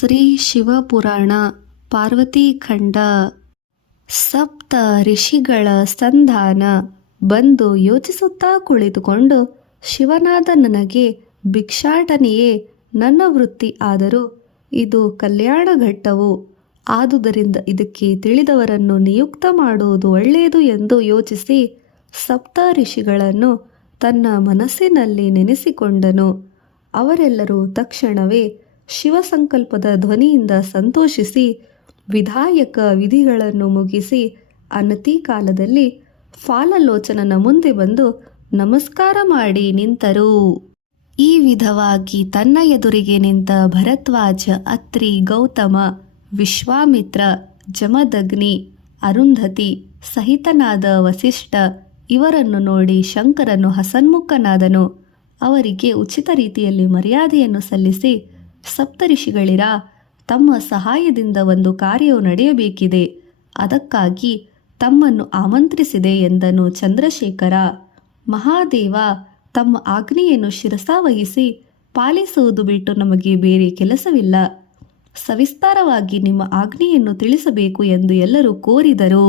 ಶ್ರೀ ಶಿವಪುರಾಣ ಪಾರ್ವತೀಖಂಡ. ಸಪ್ತ ಋಷಿಗಳ ಸಂಧಾನ. ಬಂದು ಯೋಚಿಸುತ್ತಾ ಕುಳಿತುಕೊಂಡು, ಶಿವನಾದ ನನಗೆ ಭಿಕ್ಷಾಟನೆಯೇ ನನ್ನ ವೃತ್ತಿ, ಆದರೂ ಇದು ಕಲ್ಯಾಣ ಘಟ್ಟವು. ಆದುದರಿಂದ ಇದಕ್ಕೆ ತಿಳಿದವರನ್ನು ನಿಯುಕ್ತ ಮಾಡುವುದು ಒಳ್ಳೆಯದು ಎಂದು ಯೋಚಿಸಿ ಸಪ್ತ ಋಷಿಗಳನ್ನು ತನ್ನ ಮನಸ್ಸಿನಲ್ಲಿ ನೆನೆಸಿಕೊಂಡನು. ಅವರೆಲ್ಲರೂ ತಕ್ಷಣವೇ ಶಿವಸಂಕಲ್ಪದ ಧ್ವನಿಯಿಂದ ಸಂತೋಷಿಸಿ ವಿಧಾಯಕ ವಿಧಿಗಳನ್ನು ಮುಗಿಸಿ ಅನತಿ ಕಾಲದಲ್ಲಿ ಫಾಲಲೋಚನನ ಮುಂದೆ ಬಂದು ನಮಸ್ಕಾರ ಮಾಡಿ ನಿಂತರು. ಈ ವಿಧವಾಗಿ ತನ್ನ ಎದುರಿಗೆ ನಿಂತ ಭರದ್ವಾಜ, ಅತ್ರಿ, ಗೌತಮ, ವಿಶ್ವಾಮಿತ್ರ, ಜಮದಗ್ನಿ, ಅರುಂಧತಿ ಸಹಿತನಾದ ವಸಿಷ್ಠ ಇವರನ್ನು ನೋಡಿ ಶಂಕರನು ಹಸನ್ಮುಖನಾದನು. ಅವರಿಗೆ ಉಚಿತ ರೀತಿಯಲ್ಲಿ ಮರ್ಯಾದೆಯನ್ನು ಸಲ್ಲಿಸಿ, ಸಪ್ತಋಷಿಗಳಿರ, ತಮ್ಮ ಸಹಾಯದಿಂದ ಒಂದು ಕಾರ್ಯವು ನಡೆಯಬೇಕಿದೆ, ಅದಕ್ಕಾಗಿ ತಮ್ಮನ್ನು ಆಮಂತ್ರಿಸಿದೆ ಎಂದನು ಚಂದ್ರಶೇಖರ. ಮಹಾದೇವ, ತಮ್ಮ ಆಜ್ಞೆಯನ್ನು ಶಿರಸಾವಹಿಸಿ ಪಾಲಿಸುವುದು ಬಿಟ್ಟು ನಮಗೆ ಬೇರೆ ಕೆಲಸವಿಲ್ಲ. ಸವಿಸ್ತಾರವಾಗಿ ನಿಮ್ಮ ಆಜ್ಞೆಯನ್ನು ತಿಳಿಸಬೇಕು ಎಂದು ಎಲ್ಲರೂ ಕೋರಿದರು.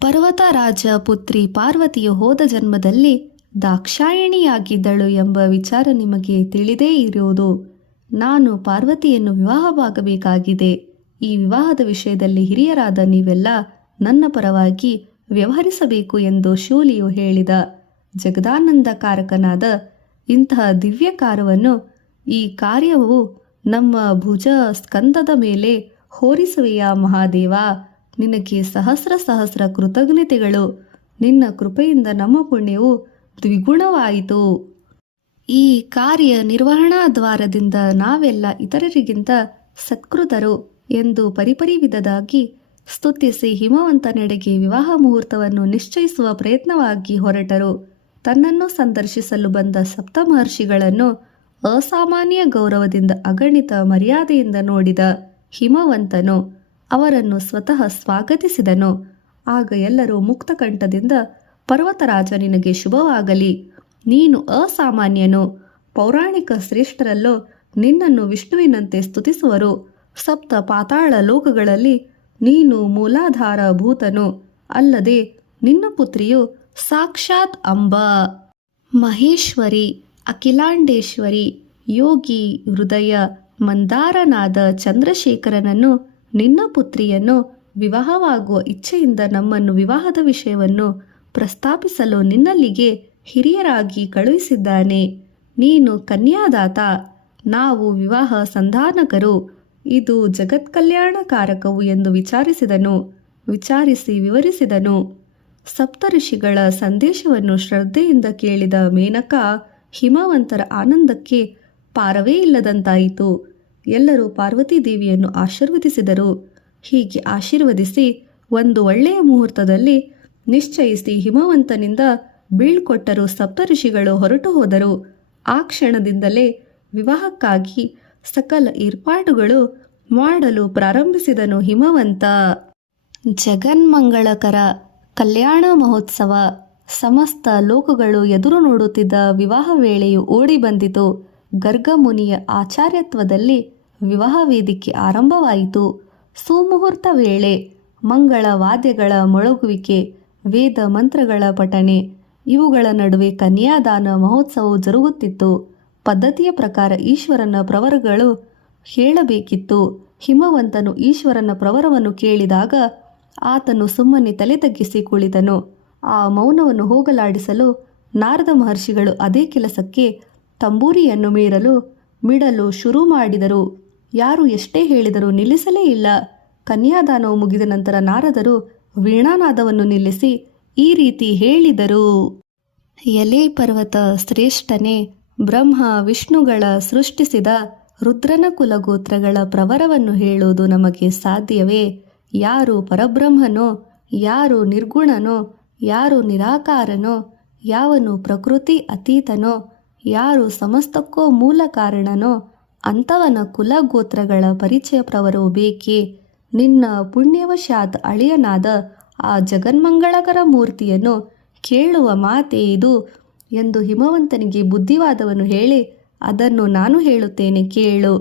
ಪರ್ವತರಾಜ ಪುತ್ರಿ ಪಾರ್ವತಿಯು ಹೋದ ಜನ್ಮದಲ್ಲಿ ದಾಕ್ಷಾಯಣಿಯಾಗಿದ್ದಳು ಎಂಬ ವಿಚಾರ ನಿಮಗೆ ತಿಳಿದೇ ಇರುವುದು. ನಾನು ಪಾರ್ವತಿಯನ್ನು ವಿವಾಹವಾಗಬೇಕಾಗಿದೆ. ಈ ವಿವಾಹದ ವಿಷಯದಲ್ಲಿ ಹಿರಿಯರಾದ ನೀವೆಲ್ಲ ನನ್ನ ಪರವಾಗಿ ವ್ಯವಹರಿಸಬೇಕು ಎಂದು ಶೂಲಿಯು ಹೇಳಿದ. ಜಗದಾನಂದಕಾರಕನಾದ ಇಂತಹ ದಿವ್ಯ ಕಾರ್ಯವನ್ನು, ಈ ಕಾರ್ಯವು ನಮ್ಮ ಭುಜ ಸ್ಕಂದದ ಮೇಲೆ ಹೊರಿಸುವೆಯಾ ಮಹಾದೇವ? ನಿನಗೆ ಸಹಸ್ರ ಸಹಸ್ರ ಕೃತಜ್ಞತೆಗಳು. ನಿನ್ನ ಕೃಪೆಯಿಂದ ನಮ್ಮ ಪುಣ್ಯವು ದ್ವಿಗುಣವಾಯಿತು. ಈ ಕಾರ್ಯ ನಿರ್ವಹಣಾ ದ್ವಾರದಿಂದ ನಾವೆಲ್ಲ ಇತರರಿಗಿಂತ ಸತ್ಕೃತರು ಎಂದು ಪರಿಪರಿ ವಿಧದಾಗಿ ಸ್ತುತಿಸಿ ಹಿಮವಂತನೆಡೆಗೆ ವಿವಾಹ ಮುಹೂರ್ತವನ್ನು ನಿಶ್ಚಯಿಸುವ ಪ್ರಯತ್ನವಾಗಿ ಹೊರಟರು. ತನ್ನನ್ನು ಸಂದರ್ಶಿಸಲು ಬಂದ ಸಪ್ತ ಮಹರ್ಷಿಗಳನ್ನು ಅಸಾಮಾನ್ಯ ಗೌರವದಿಂದ ಅಗಣಿತ ಮರ್ಯಾದೆಯಿಂದ ನೋಡಿದ ಹಿಮವಂತನು ಅವರನ್ನು ಸ್ವತಃ ಸ್ವಾಗತಿಸಿದನು. ಆಗ ಎಲ್ಲರೂ ಮುಕ್ತಕಂಠದಿಂದ, ಪರ್ವತರಾಜ, ನಿನಗೆ ಶುಭವಾಗಲಿ. ನೀನು ಅಸಾಮಾನ್ಯನು. ಪೌರಾಣಿಕ ಶ್ರೇಷ್ಠರಲ್ಲೋ ನಿನ್ನನ್ನು ವಿಷ್ಣುವಿನಂತೆ ಸ್ತುತಿಸುವರು. ಸಪ್ತ ಪಾತಾಳ ಲೋಕಗಳಲ್ಲಿ ನೀನು ಮೂಲಾಧಾರ ಭೂತನು. ಅಲ್ಲದೆ ನಿನ್ನ ಪುತ್ರಿಯು ಸಾಕ್ಷಾತ್ ಅಂಬ, ಮಹೇಶ್ವರಿ, ಅಖಿಲಾಂಡೇಶ್ವರಿ, ಯೋಗಿ ಹೃದಯ ಮಂದಾರನಾದ ಚಂದ್ರಶೇಖರನನ್ನು, ನಿನ್ನ ಪುತ್ರಿಯನ್ನು ವಿವಾಹವಾಗುವ ಇಚ್ಛೆಯಿಂದ ನಮ್ಮನ್ನು ವಿವಾಹದ ವಿಷಯವನ್ನು ಪ್ರಸ್ತಾಪಿಸಲು ನಿನ್ನಲ್ಲಿಗೆ ಹಿರಿಯರಾಗಿ ಕಳುಹಿಸಿದ್ದಾನೆ. ನೀನು ಕನ್ಯಾದಾತ, ನಾವು ವಿವಾಹ ಸಂಧಾನಕರು. ಇದು ಜಗತ್ಕಲ್ಯಾಣಕಾರಕವು ಎಂದು ವಿಚಾರಿಸಿ ವಿವರಿಸಿದನು. ಸಪ್ತಋಷಿಗಳ ಸಂದೇಶವನ್ನು ಶ್ರದ್ಧೆಯಿಂದ ಕೇಳಿದ ಮೇನಕ ಹಿಮವಂತರ ಆನಂದಕ್ಕೆ ಪಾರವೇ ಇಲ್ಲದಂತಾಯಿತು. ಎಲ್ಲರೂ ಪಾರ್ವತೀ ದೇವಿಯನ್ನು ಆಶೀರ್ವದಿಸಿದರು. ಹೀಗೆ ಆಶೀರ್ವದಿಸಿ ಒಂದು ಒಳ್ಳೆಯ ಮುಹೂರ್ತದಲ್ಲಿ ನಿಶ್ಚಯಿಸಿ ಹಿಮವಂತನಿಂದ ಬೀಳ್ಕೊಟ್ಟರು. ಸಪ್ತಋಷಿಗಳು ಹೊರಟು ಹೋದರು. ಆ ಕ್ಷಣದಿಂದಲೇ ವಿವಾಹಕ್ಕಾಗಿ ಸಕಲ ಏರ್ಪಾಡುಗಳು ಮಾಡಲು ಪ್ರಾರಂಭಿಸಿದನು ಹಿಮವಂತ. ಜಗನ್ಮಂಗಳಕರ ಕಲ್ಯಾಣ ಮಹೋತ್ಸವ. ಸಮಸ್ತ ಲೋಕಗಳು ಎದುರು ನೋಡುತ್ತಿದ್ದ ವಿವಾಹ ವೇಳೆಯು ಓಡಿ ಬಂದಿತು. ಗರ್ಗಮುನಿಯ ಆಚಾರ್ಯತ್ವದಲ್ಲಿ ವಿವಾಹ ವೇದಿಕೆ ಆರಂಭವಾಯಿತು. ಸುಮುಹೂರ್ತ ವೇಳೆ. ಮಂಗಳ ವಾದ್ಯಗಳ ಮೊಳಗುವಿಕೆ, ವೇದ ಮಂತ್ರಗಳ ಪಠನೆ, ಇವುಗಳ ನಡುವೆ ಕನ್ಯಾದಾನ ಮಹೋತ್ಸವವು ಜರುಗುತ್ತಿತ್ತು. ಪದ್ಧತಿಯ ಪ್ರಕಾರ ಈಶ್ವರನ ಪ್ರವರಗಳು ಹೇಳಬೇಕಿತ್ತು. ಹಿಮವಂತನು ಈಶ್ವರನ ಪ್ರವರವನ್ನು ಕೇಳಿದಾಗ ಆತನು ಸುಮ್ಮನೆ ತಲೆ ತಗ್ಗಿಸಿ ಕುಳಿತನು. ಆ ಮೌನವನ್ನು ಹೋಗಲಾಡಿಸಲು ನಾರದ ಮಹರ್ಷಿಗಳು ಅದೇ ಕೆಲಸಕ್ಕೆ ತಂಬೂರಿಯನ್ನು ಮಿಡಲು ಶುರು ಮಾಡಿದರು. ಯಾರು ಎಷ್ಟೇ ಹೇಳಿದರೂ ನಿಲ್ಲಿಸಲೇ ಇಲ್ಲ. ಕನ್ಯಾದಾನವು ಮುಗಿದ ನಂತರ ನಾರದರು ವೀಣಾನಾದವನ್ನು ನಿಲ್ಲಿಸಿ ಈ ರೀತಿ ಹೇಳಿದರು. ಎಲೆ ಪರ್ವತ ಶ್ರೇಷ್ಠನೇ, ಬ್ರಹ್ಮ ವಿಷ್ಣುಗಳ ಸೃಷ್ಟಿಸಿದ ರುದ್ರನ ಕುಲಗೋತ್ರಗಳ ಪ್ರವರವನ್ನು ಹೇಳುವುದು ನಮಗೆ ಸಾಧ್ಯವೇ? ಯಾರು ಪರಬ್ರಹ್ಮನೋ, ಯಾರು ನಿರ್ಗುಣನೋ, ಯಾರು ನಿರಾಕಾರನೋ, ಯಾವನು ಪ್ರಕೃತಿ ಅತೀತನೋ, ಯಾರು ಸಮಸ್ತಕ್ಕೂ ಮೂಲ ಕಾರಣನೋ ಅಂಥವನ ಕುಲಗೋತ್ರಗಳ ಪರಿಚಯ ಪ್ರವರವು ಬೇಕೇ? ನಿನ್ನ ಪುಣ್ಯವಶಾತ್ ಅಳಿಯನಾದ ಆ ಜಗನ್ಮಂಗಳಕರ ಮೂರ್ತಿಯನ್ನು ಕೇಳುವ ಮಾತೇ ಇದು ಎಂದು ಹಿಮವಂತನಿಗೆ ಬುದ್ಧಿವಾದವನ್ನು ಹೇಳಿ, ಅದನ್ನು ನಾನು ಹೇಳುತ್ತೇನೆ ಕೇಳು.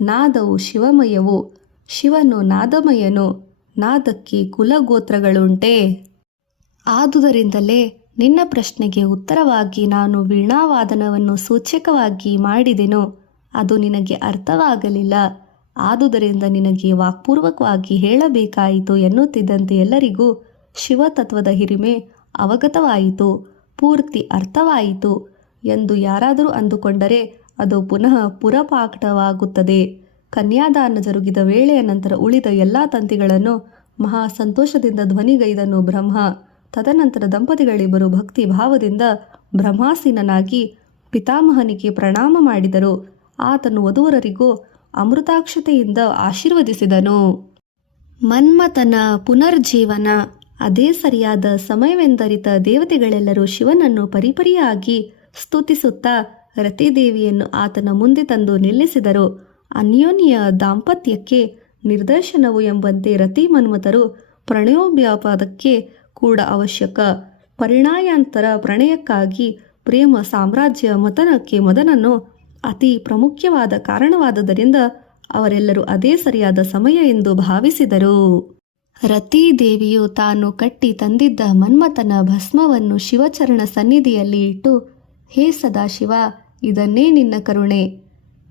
ನಾದವು ಶಿವಮಯವು, ಶಿವನು ನಾದಮಯನು, ನಾದಕ್ಕೆ ಕುಲಗೋತ್ರಗಳುಂಟೆ. ಆದುದರಿಂದಲೇ ನಿನ್ನ ಪ್ರಶ್ನೆಗೆ ಉತ್ತರವಾಗಿ ನಾನು ವೀಣಾವಾದನವನ್ನು ಸೂಚಕವಾಗಿ ಮಾಡಿದೆನು. ಅದು ನಿನಗೆ ಅರ್ಥವಾಗಲಿಲ್ಲ. ಆದುದರಿಂದ ನಿನಗೆ ವಾಕ್ಪೂರ್ವಕವಾಗಿ ಹೇಳಬೇಕಾಯಿತು ಎನ್ನುತ್ತಿದ್ದಂತೆ ಎಲ್ಲರಿಗೂ ಶಿವತತ್ವದ ಹಿರಿಮೆ ಅವಗತವಾಯಿತು, ಪೂರ್ತಿ ಅರ್ಥವಾಯಿತು ಎಂದು ಯಾರಾದರೂ ಅಂದುಕೊಂಡರೆ ಅದು ಪುನಃ ಪುರಪಾಠವಾಗುತ್ತದೆ. ಕನ್ಯಾದಾನ ಜರುಗಿದ ವೇಳೆಯ ನಂತರ ಉಳಿದ ಎಲ್ಲ ತಂತಿಗಳನ್ನು ಮಹಾ ಸಂತೋಷದಿಂದ ಧ್ವನಿಗೈದನು ಬ್ರಹ್ಮ. ತದನಂತರ ದಂಪತಿಗಳಿಬ್ಬರು ಭಕ್ತಿ ಭಾವದಿಂದ ಬ್ರಹ್ಮಾಸೀನನಾಗಿ ಪಿತಾಮಹನಿಗೆ ಪ್ರಣಾಮ ಮಾಡಿದರು. ಆತನು ವಧೂವರರಿಗೂ ಅಮೃತಾಕ್ಷತೆಯಿಂದ ಆಶೀರ್ವದಿಸಿದನು. ಮನ್ಮಥನ ಪುನರ್ಜೀವನ. ಅದೇ ಸರಿಯಾದ ಸಮಯವೆಂದರಿತ ದೇವತೆಗಳೆಲ್ಲರೂ ಶಿವನನ್ನು ಪರಿಪರಿಯಾಗಿ ಸ್ತುತಿಸುತ್ತಾ ರತಿದೇವಿಯನ್ನು ಆತನ ಮುಂದೆ ತಂದು ನಿಲ್ಲಿಸಿದರು. ಅನ್ಯೋನ್ಯ ದಾಂಪತ್ಯಕ್ಕೆ ನಿದರ್ಶನವು ಎಂಬಂತೆ ರತಿ ಮನ್ಮಥರು ಪ್ರಣಯೋವ್ಯಾಪಾದಕ್ಕೆ ಕೂಡ ಅವಶ್ಯಕ. ಪರಿಣಾಯಾಂತರ ಪ್ರಣಯಕ್ಕಾಗಿ ಪ್ರೇಮ ಸಾಮ್ರಾಜ್ಯ ಮತನಕ್ಕೆ ಮದನನ್ನು ಅತಿ ಪ್ರಾಮುಖ್ಯವಾದ ಕಾರಣವಾದುದರಿಂದ ಅವರೆಲ್ಲರೂ ಅದೇ ಸರಿಯಾದ ಸಮಯ ಎಂದು ಭಾವಿಸಿದರು. ರತೀದೇವಿಯು ತಾನು ಕಟ್ಟಿ ತಂದಿದ್ದ ಮನ್ಮಥನ ಭಸ್ಮವನ್ನು ಶಿವಚರಣ ಸನ್ನಿಧಿಯಲ್ಲಿ ಇಟ್ಟು, ಹೇ ಸದಾಶಿವ, ಇದನ್ನೇ ನಿನ್ನ ಕರುಣೆ.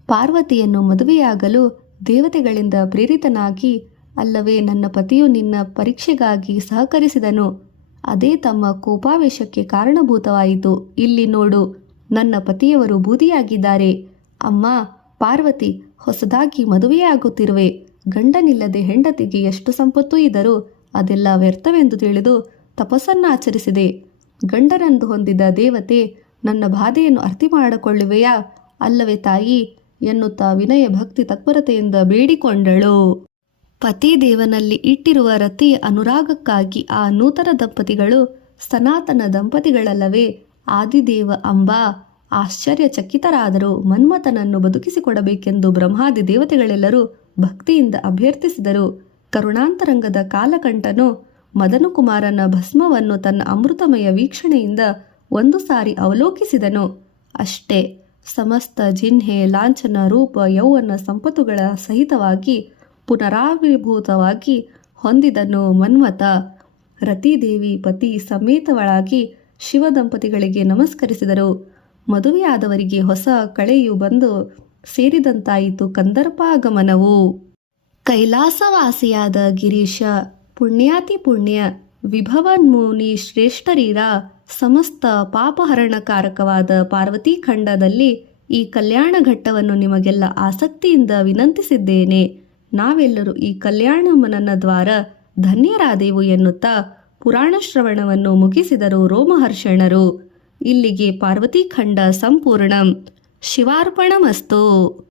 ಪಾರ್ವತಿಯನ್ನು ಮದುವೆಯಾಗಲು ದೇವತೆಗಳಿಂದ ಪ್ರೇರಿತನಾಗಿ ಅಲ್ಲವೇ ನನ್ನ ಪತಿಯು ನಿನ್ನ ಪರೀಕ್ಷೆಗಾಗಿ ಸಹಕರಿಸಿದನು. ಅದೇ ತಮ್ಮ ಕೋಪಾವೇಶಕ್ಕೆ ಕಾರಣಭೂತವಾಯಿತು. ಇಲ್ಲಿ ನೋಡು, ನನ್ನ ಪತಿಯವರು ಬೂದಿಯಾಗಿದ್ದಾರೆ. ಅಮ್ಮ ಪಾರ್ವತಿ, ಹೊಸದಾಗಿ ಮದುವೆಯಾಗುತ್ತಿರುವೆ. ಗಂಡನಿಲ್ಲದೆ ಹೆಂಡತಿಗೆ ಎಷ್ಟು ಸಂಪತ್ತು ಇದ್ದರೂ ಅದೆಲ್ಲ ವ್ಯರ್ಥವೆಂದು ತಿಳಿದು ತಪಸ್ಸನ್ನಾಚರಿಸಿದೆ. ಗಂಡನಂದು ಹೊಂದಿದ ದೇವತೆ ನನ್ನ ಬಾಧೆಯನ್ನು ಅರ್ಥ ಮಾಡಿಕೊಳ್ಳುವೆಯಾ ಅಲ್ಲವೇ ತಾಯಿ ಎನ್ನುತ್ತಾ ವಿನಯ ಭಕ್ತಿ ತತ್ಪರತೆಯಿಂದ ಬೇಡಿಕೊಂಡಳು. ಪತಿದೇವನಲ್ಲಿ ಇಟ್ಟಿರುವ ರತಿಯ ಅನುರಾಗಕ್ಕಾಗಿ ಆ ನೂತನ ದಂಪತಿಗಳು ಸನಾತನ ದಂಪತಿಗಳಲ್ಲವೇ ಆದಿದೇವ ಅಂಬಾ ಆಶ್ಚರ್ಯಚಕಿತರಾದರು. ಮನ್ಮಥನನ್ನು ಬದುಕಿಸಿಕೊಡಬೇಕೆಂದು ಬ್ರಹ್ಮಾದಿ ದೇವತೆಗಳೆಲ್ಲರೂ ಭಕ್ತಿಯಿಂದ ಅಭ್ಯರ್ಥಿಸಿದರು. ಕರುಣಾಂತರಂಗದ ಕಾಲಕಂಠನು ಮದನಕುಮಾರನ ಭಸ್ಮವನ್ನು ತನ್ನ ಅಮೃತಮಯ ವೀಕ್ಷಣೆಯಿಂದ ಒಂದು ಸಾರಿ ಅವಲೋಕಿಸಿದನು. ಅಷ್ಟೇ. ಸಮಸ್ತ ಜಿಹ್ನೆ ಲಾಂಛನ ರೂಪ ಯೌವನ ಸಂಪತ್ತುಗಳ ಸಹಿತವಾಗಿ ಪುನರಾವಿರ್ಭೂತವಾಗಿ ಹೊಂದಿದನು ಮನ್ಮಥ. ರತಿದೇವಿ ಪತಿ ಸಮೇತವಳಾಗಿ ಶಿವ ದಂಪತಿಗಳಿಗೆ ನಮಸ್ಕರಿಸಿದರು. ಮದುವೆಯಾದವರಿಗೆ ಹೊಸ ಕಳೆಯು ಬಂದು ಸೇರಿದಂತಾಯಿತು ಕಂದರ್ಪಾಗಮನವು. ಕೈಲಾಸವಾಸಿಯಾದ ಗಿರೀಶ ಪುಣ್ಯಾತಿ ಪುಣ್ಯ ವಿಭವನ್ಮುನಿ ಶ್ರೇಷ್ಠರೀರ ಸಮಸ್ತ ಪಾಪಹರಣಕಾರಕವಾದ ಪಾರ್ವತಿ ಖಂಡದಲ್ಲಿ ಈ ಕಲ್ಯಾಣ ಘಟ್ಟವನ್ನು ನಿಮಗೆಲ್ಲ ಆಸಕ್ತಿಯಿಂದ ವಿನಂತಿಸಿದ್ದೇನೆ. ನಾವೆಲ್ಲರೂ ಈ ಕಲ್ಯಾಣಮನನ ದ್ವಾರ ಧನ್ಯರಾದೆವು ಎನ್ನುತ್ತಾ ಪುರಾಣ ಶ್ರವಣವನ್ನು ಮುಗಿಸಿದರು ರೋಮಹರ್ಷಣರು. ಇಲ್ಲಿಗೆ ಪಾರ್ವತಿ ಖಂಡ ಸಂಪೂರ್ಣಂ. ಶಿವಾರ್ಪಣಮಸ್ತು.